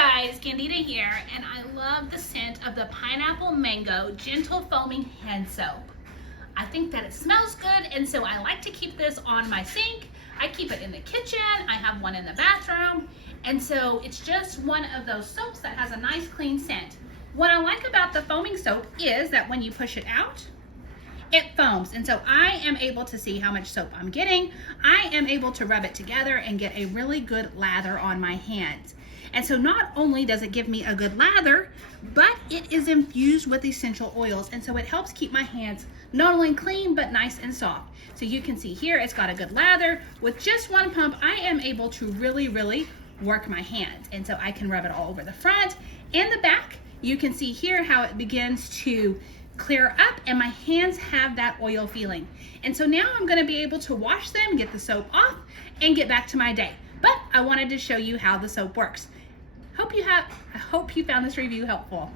guys, Candida here, and I love the scent of the pineapple mango gentle foaming hand soap. I think that it smells good, and so I like to keep this on my sink. I keep it in the kitchen, I have one in the bathroom, and so it's just one of those soaps that has a nice clean scent. What I like about the foaming soap is that when you push it out, it foams, and so I am able to see how much soap I'm getting. I am able to rub it together and get a really good lather on my hands. And so not only does it give me a good lather, but it is infused with essential oils, and so it helps keep my hands not only clean but nice and soft. So you can see here it's got a good lather. With just one pump, I am able to really work my hands, and so I can rub it all over the front and the back. You can see here how it begins to clear up, and my hands have that oil feeling. And so now I'm going to be able to wash them, get the soap off, and get back to my day. But I wanted to show you how the soap works. I hope you found this review helpful.